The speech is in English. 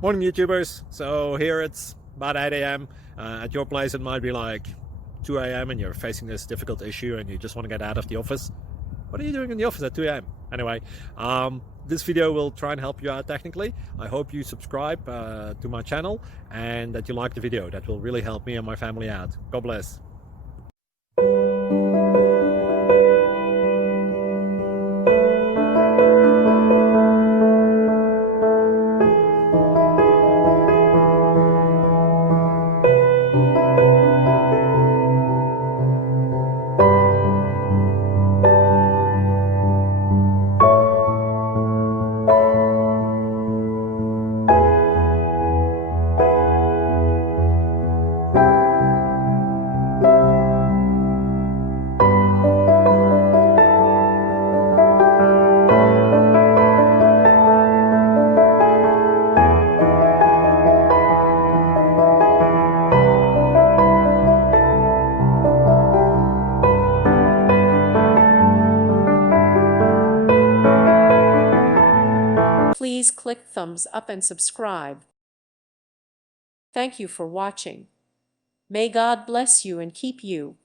Morning YouTubers. So here it's about 8 a.m. At your place it might be like 2 a.m. and you're facing this difficult issue and you just want to get out of the office. What are you doing in the office at 2 a.m.? Anyway, this video will try and help you out technically. I hope you subscribe to my channel and that you like the video. That will really help me and my family out. God bless. Please click thumbs up and subscribe. Thank you for watching. May God bless you and keep you.